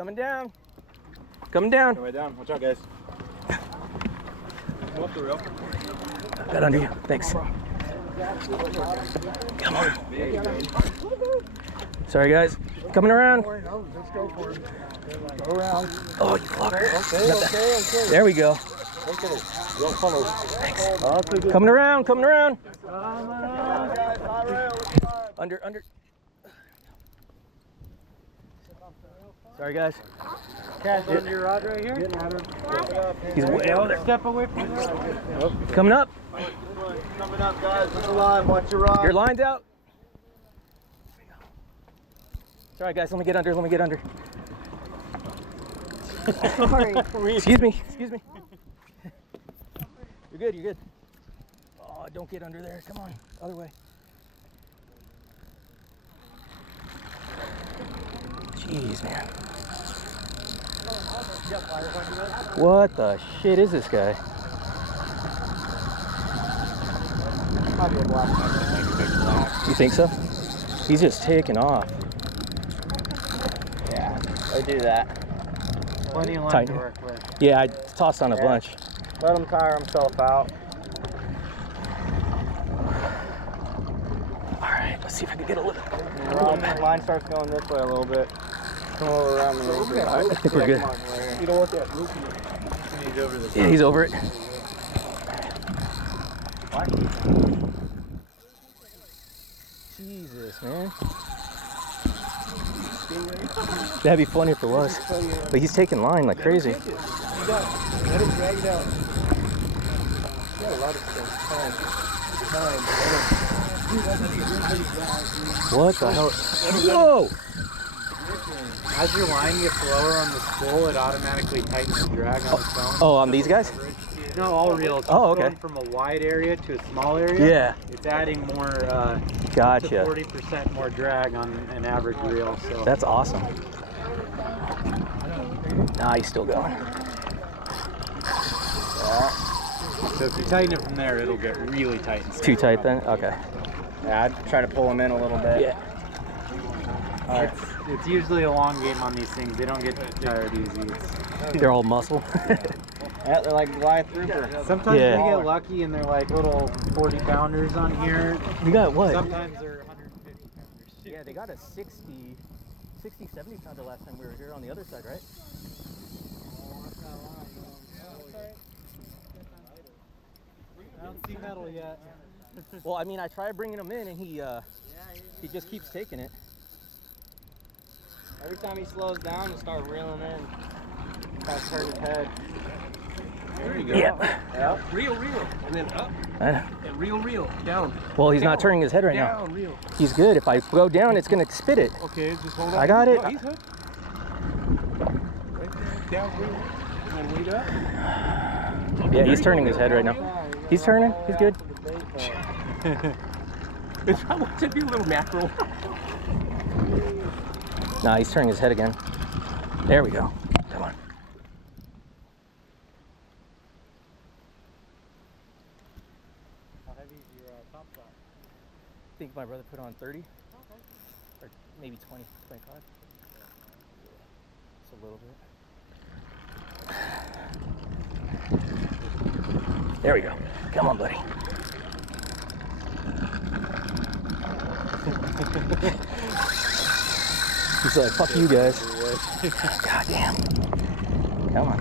Coming down. Coming down. Coming down. Watch out, guys. Come up the rail. Got under you. Thanks. Come on. Sorry, guys. Coming around. Let's go for it. Go around. Oh, you fucker. Okay. There we go. Okay. Don't follow. Thanks. Coming around. Coming around. Under. Sorry, guys. Cash on your rod right here. He's way over there. Step away from there. Coming up. Coming up, guys. Look alive. Watch your rod. Your line's out. Sorry, guys. Let me get under. Sorry. Excuse me. You're good. Oh, don't get under there. Come on. Other way. Jeez, man. What the shit is this guy? You think so? He's just taking off. Yeah, I do that. Plenty of line to work with. Yeah, I tossed on a bunch. Let him tire himself out. All right, let's see if I can get a little. Line starts going this way a little bit. Come over around a little bit. I think we're good. You don't want that loopy. He's over this. Yeah, he's over it. Jesus, man. That'd be funny if it was. But he's taking line like crazy. Let him drag it out. Yeah, a lot of stuff. What the hell? Whoa! As your line gets lower on the spool, it automatically tightens the drag on its own. Oh, on these guys? No, all reels. Oh, okay. Going from a wide area to a small area. Yeah. It's adding more. Gotcha. To 40% more drag on an average reel. So That's awesome. Nah, he's still going. So if you tighten it from there, it'll get really tight. Too tight then? Okay. Yeah, I'd try to pull them in a little bit. Yeah. It's usually a long game on these things. They don't get tired easy. They're all muscle. Yeah, they're like Goliath Trooper. Sometimes they get lucky and they're like little 40-pounders on here. You got what? Sometimes they're 150-pounders. Yeah, they got a 60, 70 pounder last time we were here on the other side, right? I don't see metal yet. Well, I mean, I tried bringing him in and he just keeps taking it. Every time he slows down, you start reeling in. Kind of turn his head. There you go. Yeah. Reel, and then up, And reel, down. well, he's not turning his head right now. Down, reel. He's good. If I go down, it's going to spit it. Okay, just hold on. I got it. Oh, he's hooked. Right there, down, reel, and then lead up. Yeah, he's turning his head right now. He's turning. He's good. It's probably to be a little mackerel. Nah, he's turning his head again. There we go. Come on. How heavy is your top shot? I think my brother put on 30. Or maybe 20, 25. Just a little bit. There we go. Come on, buddy. He's like, fuck you guys. God damn. Come on.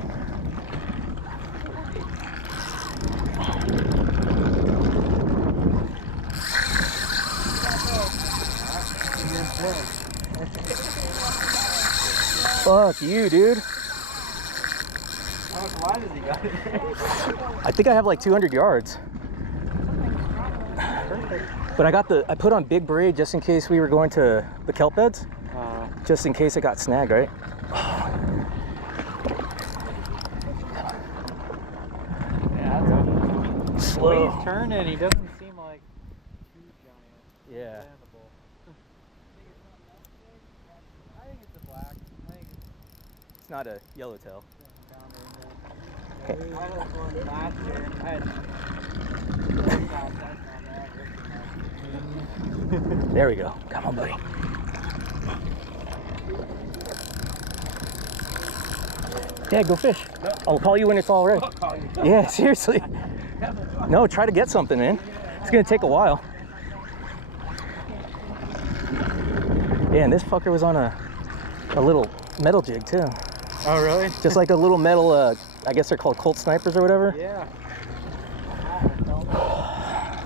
Fuck you, dude. How much line has he got? I think I have like 200 yards. But I put on big braid just in case we were going to the kelp beds. Just in case it got snagged, right? Yeah, that's Slow. the way he's turning, he doesn't seem like too giant. Yeah. Understandable. I think it's a black. I think It's not a yellowtail. I was one last year and I had There we go. Come on, buddy. Yeah, go fish. I'll call you when it's all ready. Yeah, seriously. No, try to get something, man. It's gonna take a while. Yeah, and this fucker was on a little metal jig too. Oh, really? Just like a little metal, I guess they're called Colt snipers or whatever. Yeah.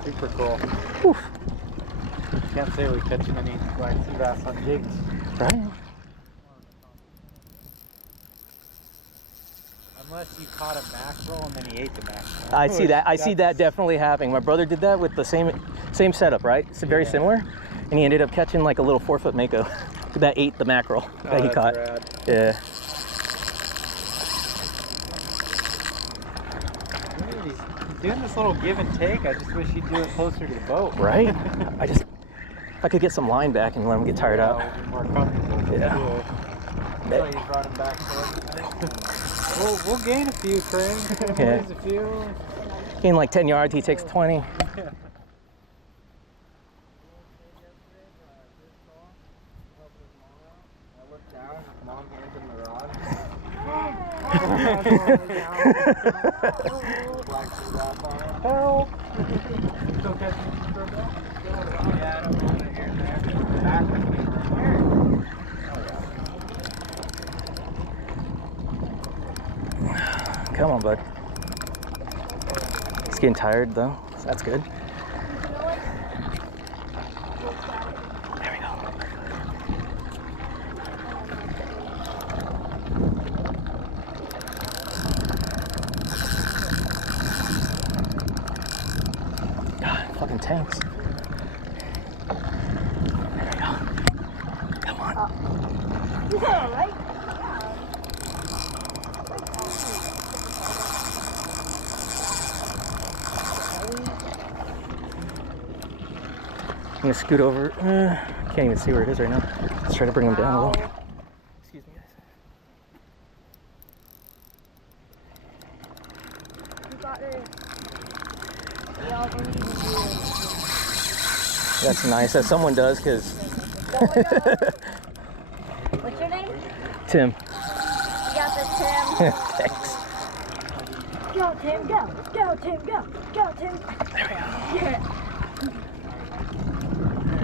Super cool. Whew. Can't say we're catching any black sea bass on jigs. Right? Unless you caught a mackerel and then he ate the mackerel. I see that. I see that definitely happening. My brother did that with the same setup, right? It's very similar, and he ended up catching like a little 4-foot mako that ate the mackerel that he caught. Rad. Yeah. He's doing this little give and take. I just wish he'd do it closer to the boat. Right? If I could get some line back and let him get tired out. More comfortable. Yeah. So you brought him back to we'll gain a few, Craig. Yeah. Lose a few. Gain like 10 yards, he takes 20. Yeah. Help! Still catching for a bit? Yeah, I don't know what here and there. Come on, bud. He's getting tired though, so that's good. There we go. God, fucking tanks. There we go. Come on. Is that all right? I'm gonna scoot over. Can't even see where it is right now. Let's try to bring him down a little. Excuse me, guys. You got it. Yeah, That's nice that someone does, because what's your name? Tim. You got this, Tim. Thanks. Go, Tim, go. Go, Tim, go. Go, Tim. There we go. Yeah.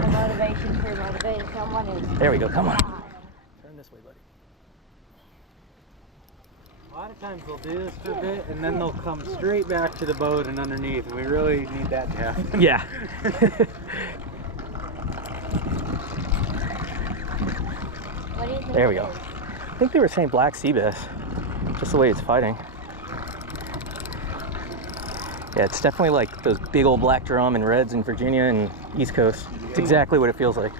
The motivation for motivating someone is... There we go. Come on. Turn this way, buddy. A lot of times they'll do this for a bit and then they'll come straight back to the boat and underneath. And we really need that to happen. Yeah. What do you think There we it go. is? I think they were saying black sea bass, just the way it's fighting. Yeah, it's definitely like those big old black drum and reds in Virginia and East Coast. It's exactly what it feels like.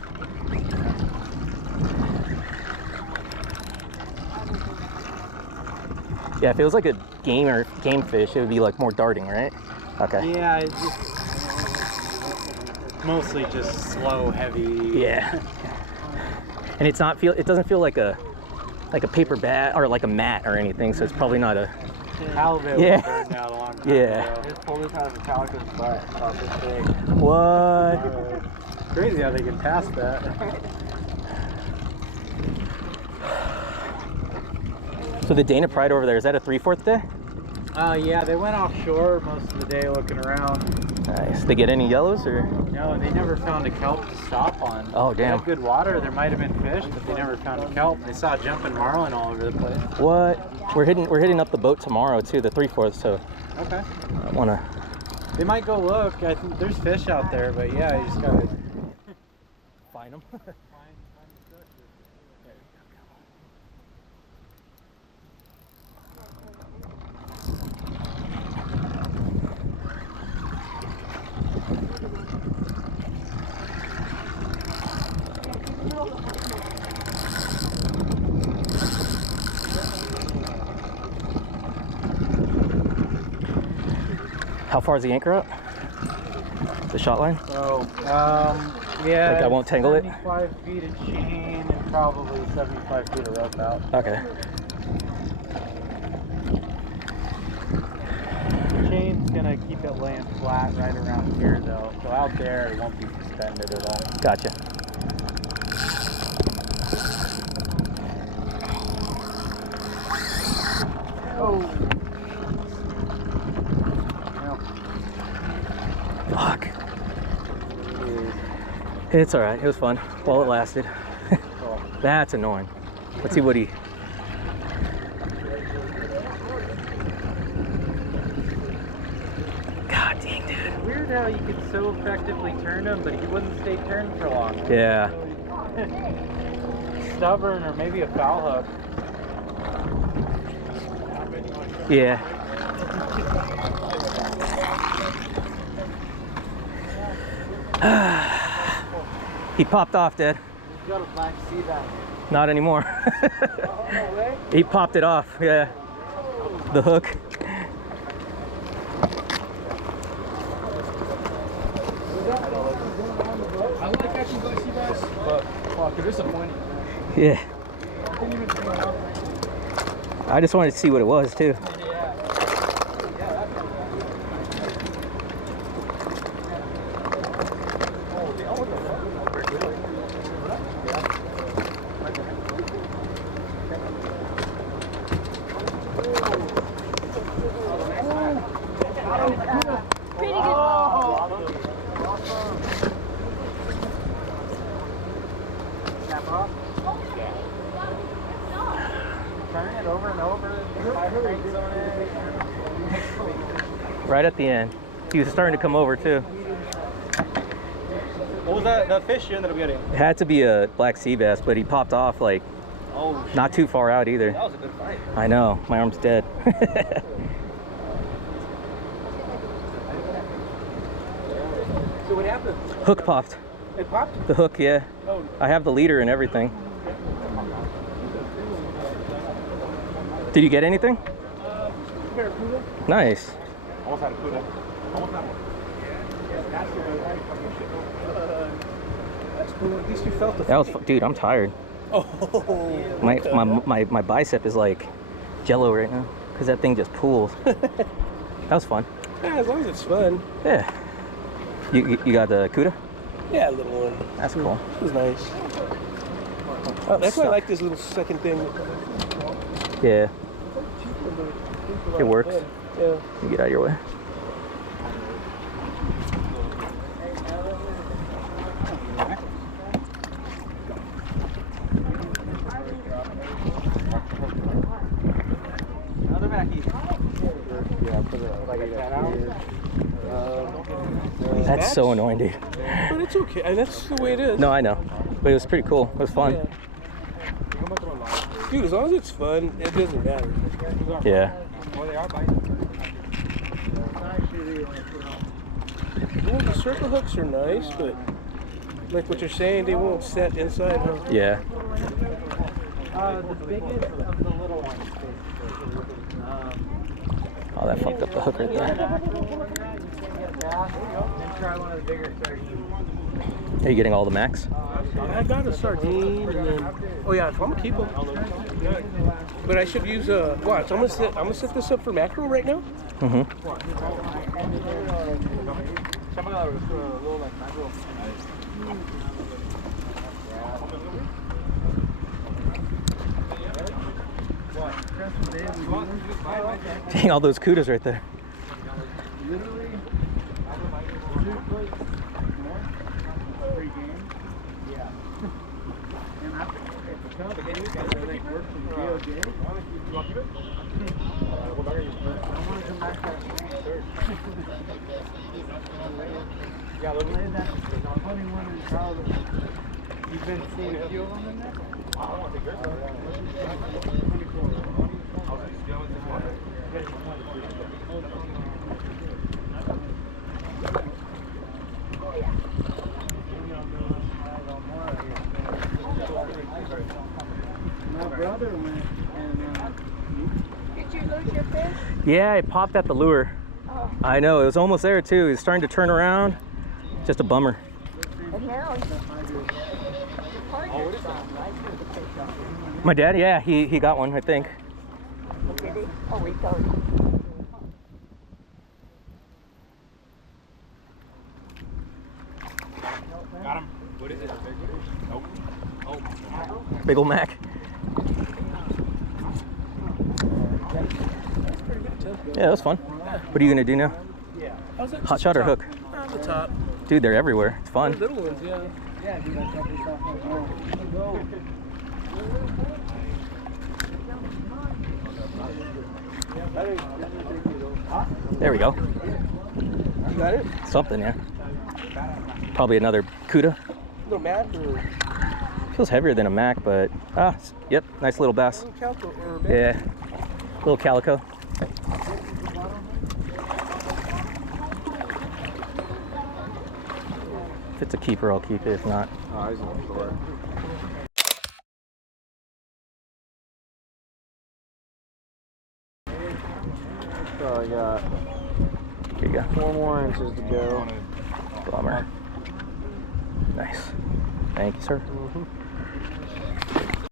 Yeah, if it was like a game fish, it would be like more darting, right? Okay. Yeah, it's just mostly just slow, heavy. Yeah. And it doesn't feel like a paper bat or like a mat or anything, so it's probably not a... Halibut Yeah. was burned out a long time Yeah. ago. Just pulled it out of a Calico's butt, about this big. What? Crazy how they get past that. So the Dana Pride over there, is that a 3/4 day? Yeah, they went offshore most of the day looking around. Nice. They get any yellows or? No, they never found a kelp to stop on. Oh, They damn. had good water, there might have been fish, but they never found a kelp. They saw jumping marlin all over the place. What? We're hitting up the boat tomorrow too, the 3/4, so Okay. I wanna. They might go look. I think there's fish out there, but yeah, you just gotta Find them. How far is the anchor up? The shot line? So, yeah. Like I won't tangle it? 75 feet of chain and probably 75 feet of rope out. Okay. Chain's gonna keep it laying flat right around here though. So out there it won't be suspended at all. Gotcha. Oh. Fuck. It's all right. It was fun while it lasted. That's annoying. Let's see what he. God dang, dude. It's weird how you could so effectively turn him, but he wouldn't stay turned for long. Yeah. Stubborn, or maybe a foul hook. Yeah. He popped off, Dad. He's got a black sea bass. Not anymore. No way. He popped it off. Yeah. The hook. I like catching black sea bass, but fuck, it's disappointing. Yeah. I just wanted to see what it was too. Pretty good. Turn it over and over. Right at the end. He was starting to come over too. What was that? The fish you ended up getting? It had to be a black sea bass, but he popped off like Oh, not too far out either. that was a good fight. I know. My arm's dead. So what happened? Hook popped. It popped? The hook, yeah. Oh. I have the leader and everything. Did you get anything? Barracuda? Nice. Almost had a cuda. Almost had one. That's cool. At least you felt the That was, dude, I'm tired. Oh. My bicep is like jello right now because that thing just pools. That was fun. Yeah, as long as it's fun. Yeah. You got the cuda? Yeah, a little one. That's cool. It was nice. Oh, that's why I like this little second thing. Yeah. It works. Yeah. You get out of your way. Another Mackie. That's so annoying, dude. But it's okay. And that's the way it is. No, I know. But it was pretty cool. It was fun. Yeah. Dude, as long as it's fun, it doesn't matter. Yeah. Well, the circle hooks are nice, but like what you're saying, they won't set inside, huh? Yeah. The biggest of the little ones, basically. Oh, that fucked up the hook right there. Then try one of the bigger sardines. Are you getting all the max? I got a sardine, and then oh yeah, so I'm gonna keep them. But I should use a watch. I'm gonna set this up for mackerel right now. Mm-hmm. Dang, all those cudas right there. You've been seeing a few of them in there? My brother went and Did you lose your fish? Yeah, it popped at the lure. Oh. I know, it was almost there too. He's starting to turn around. Just a bummer. And now he's My dad, yeah, he got one, I think. Did he? Oh, he told you. Got him. What is it? Nope. Oh. Big ol' Mac. too. Yeah, that was fun. What are you gonna do now? How's it? Hot shot or hook? On the top. Dude, they're everywhere. It's fun. Little ones, yeah. There we go. You got it? Something, yeah. Probably another Cuda. Little Mac or Feels heavier than a Mac, but yep, nice little bass. little Calico or Bass? Yeah, little Calico. If it's a keeper, I'll keep it. If not, Oh, he's on shore. So I got here you go. 4 more inches to go. Bummer. Nice. Thank you, sir. Mhm.